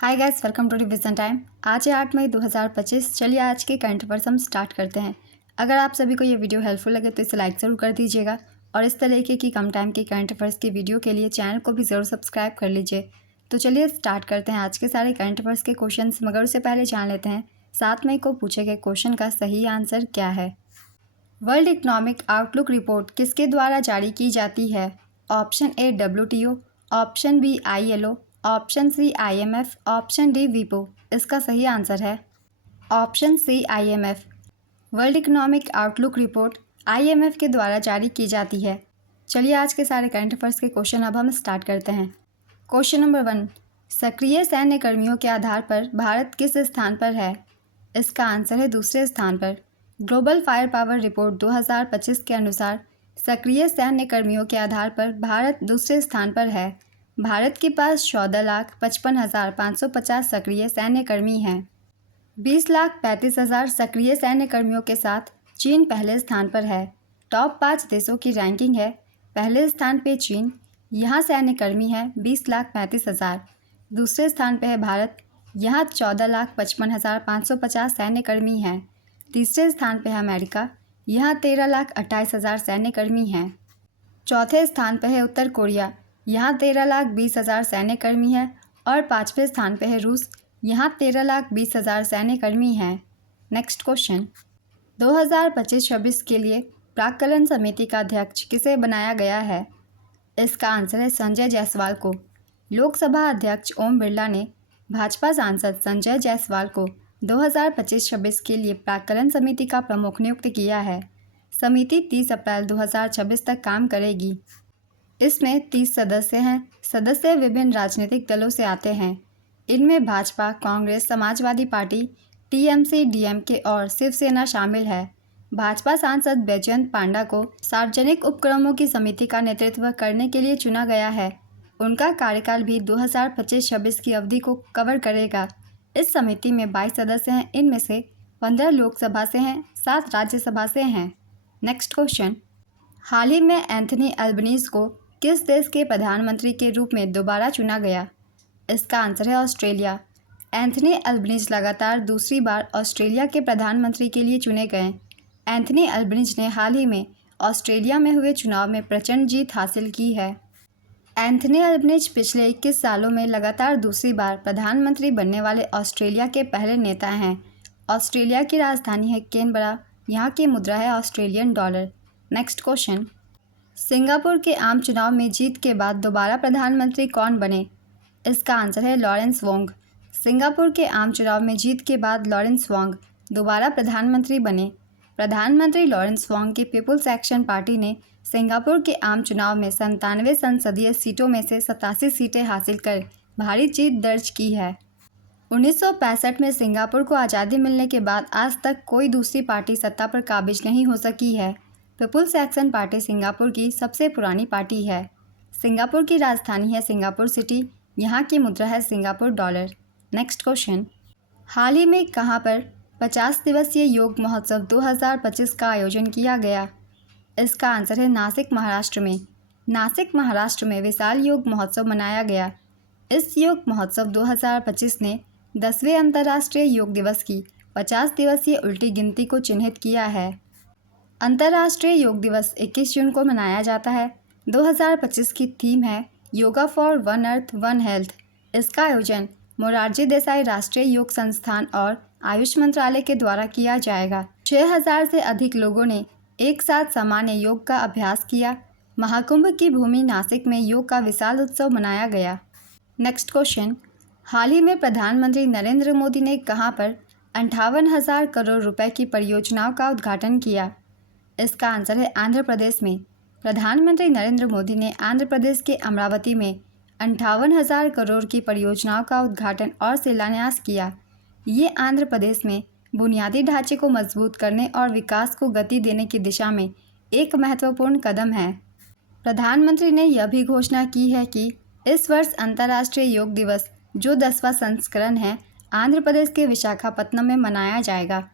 Hi guys, welcome to revision time. आज है 8 मई 2025। चलिए आज के करंट अफेयर्स हम स्टार्ट करते हैं। अगर आप सभी को ये वीडियो हेल्पफुल लगे तो इसे लाइक ज़रूर कर दीजिएगा और इस तरीके की कम टाइम के करंट अफेयर्स की वीडियो के लिए चैनल को भी ज़रूर सब्सक्राइब कर लीजिए। तो चलिए स्टार्ट करते हैं आज के सारे करंट अफेयर्स के क्वेश्चन, मगर उससे पहले जान लेते हैं 7 मई को पूछे गए क्वेश्चन का सही आंसर क्या है। वर्ल्ड इकोनॉमिक आउटलुक रिपोर्ट किसके द्वारा जारी की जाती है? Option A WTO, option B ILO, option C IMF, option D विपो। इसका सही आंसर है option C IMF। World economic outlook report IMF के द्वारा जारी की जाती है। चलिए आज के सारे करंट अफेयर्स के क्वेश्चन अब हम स्टार्ट करते हैं। क्वेश्चन नंबर 1, सक्रिय सैन्य कर्मियों के आधार पर भारत किस स्थान पर है? इसका आंसर है दूसरे स्थान पर। ग्लोबल फायर पावर रिपोर्ट 2025 के अनुसार सक्रिय सैन्य कर्मियों के आधार पर भारत दूसरे स्थान पर है। भारत के पास 14,55,550 सक्रिय सैन्य कर्मी हैं। 20,35,000 सक्रिय सैन्य कर्मियों के साथ चीन पहले स्थान पर है। टॉप 5 देशों की रैंकिंग है। पहले स्थान पे चीन, यहाँ सैन्य कर्मी हैं 20,35,000। दूसरे स्थान पे है भारत, यहाँ 14,55,550 सैन्य कर्मी हैं। तीसरे स्थान पे है अमेरिका, यहाँ 13,28,000 सैन्य कर्मी हैं। चौथे स्थान पे है उत्तर कोरिया, यहाँ 13,20,000 सैन्य कर्मी हैं। और पाँचवें स्थान पे है रूस, यहाँ 13,20,000 सैन्य कर्मी हैं। नेक्स्ट क्वेश्चन, 2025-26 के लिए प्राक्कलन समिति का अध्यक्ष किसे बनाया गया है? इसका आंसर है संजय जायसवाल को। लोकसभा अध्यक्ष ओम बिरला ने भाजपा सांसद संजय जायसवाल को 2025-26 के लिए प्राक्कलन समिति का प्रमुख नियुक्त किया है। समिति 30 अप्रैल 2026 तक काम करेगी। इसमें 30 सदस्य हैं। सदस्य विभिन्न राजनीतिक दलों से आते हैं। इनमें Bhajpa, Congress, Samajwadi party, TMC, DMK और शिवसेना शामिल है। भाजपा सांसद बैजयंत पांडा को सार्वजनिक उपक्रमों की समिति का नेतृत्व करने के लिए चुना गया है। उनका कार्यकाल भी 2025-26 की अवधि को कवर करेगा। इस समिति में 22 सदस्य हैं। इनमें से 15 लोकसभा से हैं, 7 राज्यसभा से हैं। नेक्स्ट क्वेश्चन, हाल ही में एंथनी अल्बनीज़ को किस देश के प्रधानमंत्री के रूप में दोबारा चुना गया? इसका आंसर है ऑस्ट्रेलिया। एंथनी अल्बनीज़ लगातार दूसरी बार ऑस्ट्रेलिया के प्रधानमंत्री के लिए चुने गए। एंथनी अल्बनीज़ ने हाल ही में ऑस्ट्रेलिया में हुए चुनाव में प्रचंड जीत हासिल की है। एंथनी अल्बनीज़ पिछले 21 सालों में लगातार दूसरी बार प्रधानमंत्री बनने वाले ऑस्ट्रेलिया के पहले नेता हैं। ऑस्ट्रेलिया की राजधानी है कैनबरा। यहाँ की मुद्रा है Australian dollar. Next question, Singapore के आम चुनाव में जीत के बाद दोबारा प्रधानमंत्री कौन बने? इसका आंसर है लॉरेंस वोंग। सिंगापुर के आम चुनाव में जीत के बाद लॉरेंस वोंग दोबारा प्रधानमंत्री बने। प्रधानमंत्री लॉरेंस वोंग की पीपुल्स एक्शन पार्टी ने सिंगापुर के आम चुनाव में 97 संसदीय सीटों में से 87 सीटें हासिल कर भारी जीत दर्ज की है। 1965 में सिंगापुर को आज़ादी मिलने के बाद आज तक कोई दूसरी पार्टी सत्ता पर काबिज नहीं हो सकी है। पीपुल्स एक्शन पार्टी सिंगापुर की सबसे पुरानी पार्टी है। सिंगापुर की राजधानी है सिंगापुर सिटी। यहाँ की मुद्रा है सिंगापुर डॉलर। नेक्स्ट क्वेश्चन, हाल ही में कहाँ पर 50 दिवसीय योग महोत्सव 2025 का आयोजन किया गया? इसका आंसर है नासिक, महाराष्ट्र में। नासिक, महाराष्ट्र में विशाल योग महोत्सव मनाया गया। इस योग महोत्सव 2025 ने 10वें अंतर्राष्ट्रीय योग दिवस की 50 दिवसीय उल्टी गिनती को चिन्हित किया है। अंतर्राष्ट्रीय योग दिवस 21 जून को मनाया जाता है। 2025 की थीम है yoga for one earth one health. इसका आयोजन मोरारजी देसाई राष्ट्रीय योग संस्थान और आयुष मंत्रालय के द्वारा किया जाएगा। 6000 से अधिक लोगों ने एक साथ सामान्य योग का अभ्यास किया। महाकुंभ की भूमि नासिक में योग का विशाल उत्सव मनाया गया। नेक्स्ट क्वेश्चन, हाल ही में प्रधानमंत्री नरेंद्र मोदी ने कहां पर 58,000 करोड़ रुपए की परियोजनाओं का उद्घाटन किया? इसका आंसर है आंध्र प्रदेश में। प्रधानमंत्री नरेंद्र मोदी ने आंध्र प्रदेश के अमरावती में 58,000 करोड़ की परियोजनाओं का उद्घाटन और शिलान्यास किया। ये आंध्र प्रदेश में बुनियादी ढांचे को मजबूत करने और विकास को गति देने की दिशा में एक महत्वपूर्ण कदम है। प्रधानमंत्री ने यह भी घोषणा की है कि इस वर्ष अंतर्राष्ट्रीय योग दिवस, जो 10वां संस्करण है, आंध्र प्रदेश के विशाखापत्तनम में मनाया जाएगा।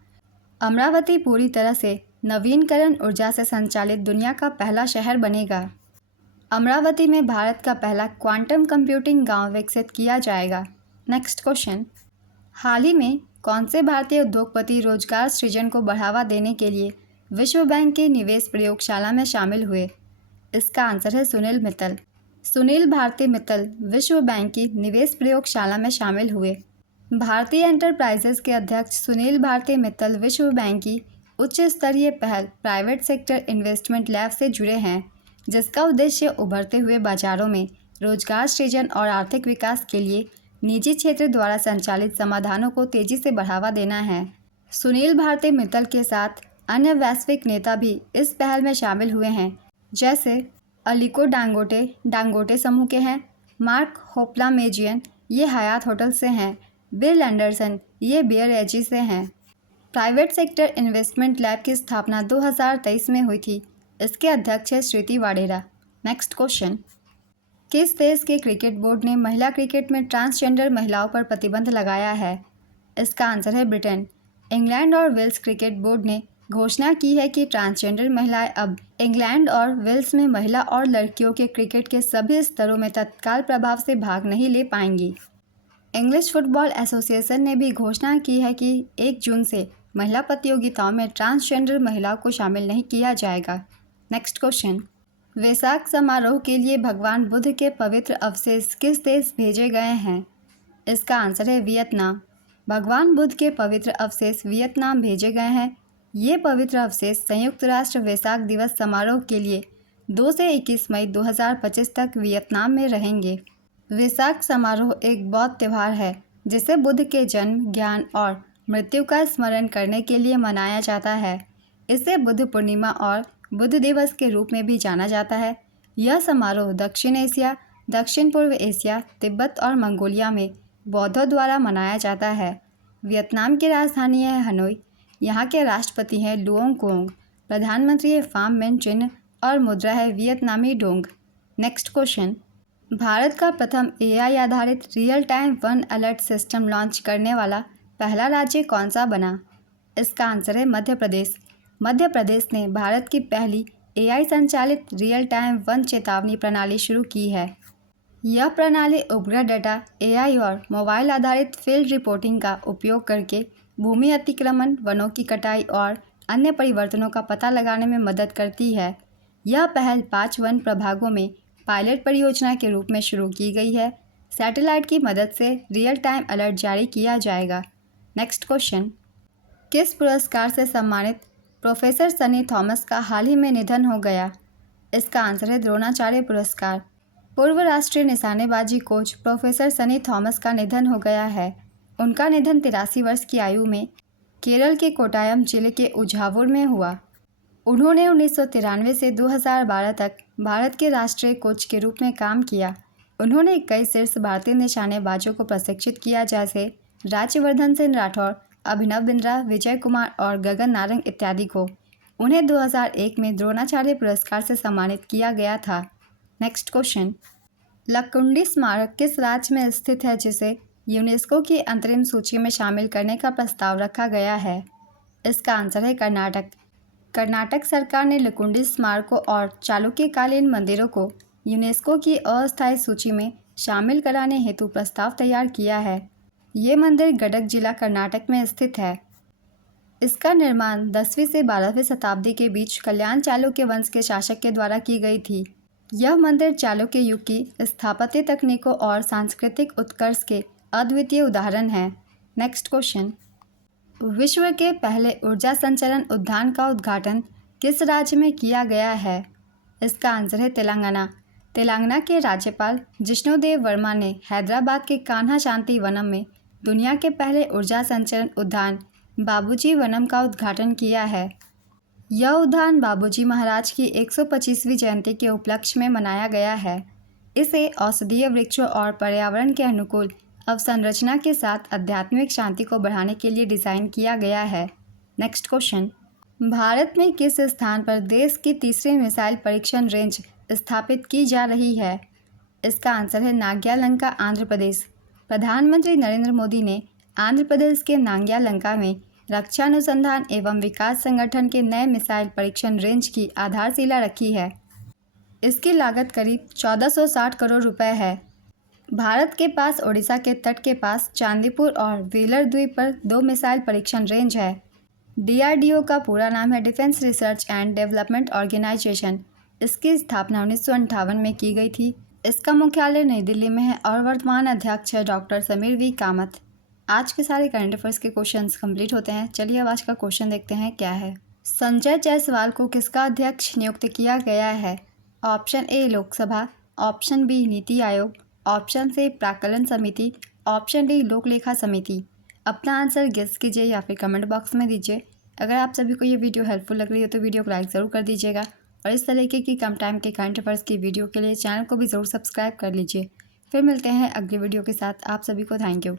अमरावती पूरी तरह से नवीनकरण ऊर्जा से संचालित दुनिया का पहला शहर बनेगा। अमरावती में भारत का पहला क्वांटम कंप्यूटिंग गांव विकसित किया जाएगा। नेक्स्ट क्वेश्चन, हाल ही में कौन से भारतीय उद्योगपति रोजगार सृजन को बढ़ावा देने के लिए विश्व बैंक की निवेश प्रयोगशाला में शामिल हुए? इसका आंसर है सुनील मित्तल। सुनील भारती मित्तल विश्व बैंक की निवेश प्रयोगशाला में शामिल हुए। भारतीय एंटरप्राइजेस के अध्यक्ष सुनील भारती मित्तल विश्व बैंक की उच्च स्तरीय पहल प्राइवेट सेक्टर इन्वेस्टमेंट लैब से जुड़े हैं, जिसका उद्देश्य उभरते हुए बाजारों में रोजगार सृजन और आर्थिक विकास के लिए निजी क्षेत्र द्वारा संचालित समाधानों को तेजी से बढ़ावा देना है। सुनील भारती मित्तल के साथ अन्य वैश्विक नेता भी इस पहल में शामिल हुए हैं, जैसे अलीको डांगोटे समूह के हैं, मार्क होपलामेजियन ये हयात होटल से हैं, बिल एंडरसन ये बियर एजी से हैं। प्राइवेट सेक्टर इन्वेस्टमेंट लैब की स्थापना 2023 में हुई थी। इसके अध्यक्ष है श्रुति वाडेरा। नेक्स्ट क्वेश्चन, किस देश के क्रिकेट बोर्ड ने महिला क्रिकेट में ट्रांसजेंडर महिलाओं पर प्रतिबंध लगाया है? इसका आंसर है ब्रिटेन। इंग्लैंड और वेल्स क्रिकेट बोर्ड ने घोषणा की है कि ट्रांसजेंडर महिलाएं अब इंग्लैंड और वेल्स में महिला और लड़कियों के क्रिकेट के सभी स्तरों में तत्काल प्रभाव से भाग नहीं ले पाएंगी। इंग्लिश फुटबॉल एसोसिएशन ने भी घोषणा की है कि 1 जून से महिला प्रतियोगिताओं में ट्रांसजेंडर महिलाओं को शामिल नहीं किया जाएगा। नेक्स्ट क्वेश्चन, वैसाख समारोह के लिए भगवान बुद्ध के पवित्र अवशेष किस देश भेजे गए हैं? इसका आंसर है वियतनाम। भगवान बुद्ध के पवित्र अवशेष वियतनाम भेजे गए हैं। ये पवित्र अवशेष संयुक्त राष्ट्र वैसाख दिवस समारोह के लिए 2 से 21 मई 2025 तक वियतनाम में रहेंगे। वैसाख समारोह एक बौद्ध त्यौहार है जिसे बुद्ध के जन्म, ज्ञान और मृत्यु का स्मरण करने के लिए मनाया जाता है। इसे बुद्ध पूर्णिमा और बुद्ध दिवस के रूप में भी जाना जाता है। यह समारोह दक्षिण एशिया, दक्षिण पूर्व एशिया, तिब्बत और मंगोलिया में बौद्धों द्वारा मनाया जाता है। वियतनाम की राजधानी है हनोई। यहाँ के राष्ट्रपति हैं लुओंग कोंग, प्रधानमंत्री है फाम मिन चिन और मुद्रा है वियतनामी डोंग। नेक्स्ट क्वेश्चन, भारत का प्रथम एआई आधारित real time one alert system launch करने वाला पहला राज्य कौन सा बना? इसका आंसर है मध्य प्रदेश। मध्य प्रदेश ने भारत की पहली एआई संचालित रियल टाइम वन चेतावनी प्रणाली शुरू की है। यह प्रणाली उपग्रह डाटा, एआई और मोबाइल आधारित फील्ड रिपोर्टिंग का उपयोग करके भूमि अतिक्रमण, वनों की कटाई और अन्य परिवर्तनों का पता लगाने में मदद करती है। यह पहल 5 वन प्रभागों में पायलट परियोजना के रूप में शुरू की गई है। सैटेलाइट की मदद से रियल टाइम अलर्ट जारी किया जाएगा। नेक्स्ट क्वेश्चन, किस पुरस्कार से सम्मानित प्रोफेसर सनी थॉमस का हाल ही में निधन हो गया? इसका आंसर है द्रोणाचार्य पुरस्कार। पूर्व राष्ट्रीय निशानेबाजी कोच प्रोफेसर सनी थॉमस का निधन हो गया है। उनका निधन 83 वर्ष की आयु में केरल के कोट्टायम जिले के उझावुर में हुआ। उन्होंने 1993 से 2012 तक भारत के राष्ट्रीय कोच के रूप में काम किया। उन्होंने कई शीर्ष भारतीय निशानेबाजों को प्रशिक्षित किया, जैसे राज्यवर्धन सिंह राठौर, अभिनव बिंद्रा, विजय कुमार और गगन नारंग इत्यादि को। उन्हें 2001 में द्रोणाचार्य पुरस्कार से सम्मानित किया गया था। नेक्स्ट क्वेश्चन, लक्कुंडी स्मारक किस राज्य में स्थित है जिसे यूनेस्को की अंतरिम सूची में शामिल करने का प्रस्ताव रखा गया है? इसका आंसर है कर्नाटक। कर्नाटक सरकार ने लक्कुंडी स्मारकों और चालुक्यकालीन मंदिरों को यूनेस्को की अस्थायी सूची में शामिल कराने हेतु प्रस्ताव तैयार किया है। ये मंदिर गडक जिला कर्नाटक में स्थित है। इसका निर्माण 10वीं से 12वीं शताब्दी के बीच कल्याण चालुक्य वंश के शासक के द्वारा की गई थी। यह मंदिर चालुक्य युग की स्थापत्य तकनीकों और सांस्कृतिक उत्कर्ष के अद्वितीय उदाहरण है। नेक्स्ट क्वेश्चन, विश्व के पहले ऊर्जा संचरण उद्यान का उद्घाटन किस राज्य में किया गया है? इसका आंसर है तेलंगाना। तेलंगाना के राज्यपाल जिष्णुदेव वर्मा ने हैदराबाद के कान्हा शांति वनम में दुनिया के पहले ऊर्जा संचरण उद्यान बाबूजी वनम का उद्घाटन किया है। यह उद्यान बाबूजी महाराज की 125वीं जयंती के उपलक्ष्य में मनाया गया है। इसे औषधीय वृक्षों और पर्यावरण के अनुकूल अवसंरचना के साथ आध्यात्मिक शांति को बढ़ाने के लिए डिज़ाइन किया गया है। नेक्स्ट क्वेश्चन, भारत में किस स्थान पर देश की तीसरी मिसाइल परीक्षण रेंज स्थापित की जा रही है? इसका आंसर है नाग्यालंका, आंध्र प्रदेश। प्रधानमंत्री नरेंद्र मोदी ने आंध्र प्रदेश के नाग्यालंका में रक्षा अनुसंधान एवं विकास संगठन के नए मिसाइल परीक्षण रेंज की आधारशिला रखी है। इसकी लागत करीब 1460 करोड़ रुपए है। भारत के पास ओडिशा के तट के पास चांदीपुर और व्हीलर द्वीप पर 2 मिसाइल परीक्षण रेंज है। डीआरडीओ का पूरा नाम है defence research and development organisation. इसकी स्थापना 1958 में की गई थी। इसका मुख्यालय नई दिल्ली में है और वर्तमान अध्यक्ष है डॉक्टर समीर वी कामत। आज के सारे करंट अफेयर्स के क्वेश्चंस कंप्लीट होते हैं। चलिए अब आज का क्वेश्चन देखते हैं क्या है। संजय जायसवाल को किसका अध्यक्ष नियुक्त किया गया है? Option A Lok Sabha, option B NITI Aayog, option C प्राक्कलन समिति, ऑप्शन डी लोक लेखा समिति। अपना आंसर गेस कीजिए या फिर कमेंट बॉक्स में दीजिए। अगर आप सभी को ये वीडियो हेल्पफुल लग रही है तो वीडियो को लाइक ज़रूर कर दीजिएगा और इस तरीके की कम टाइम के करंट अफेयर्स की वीडियो के लिए चैनल को भी ज़रूर सब्सक्राइब कर लीजिए। फिर मिलते हैं अगली वीडियो के साथ। आप सभी को थैंक यू।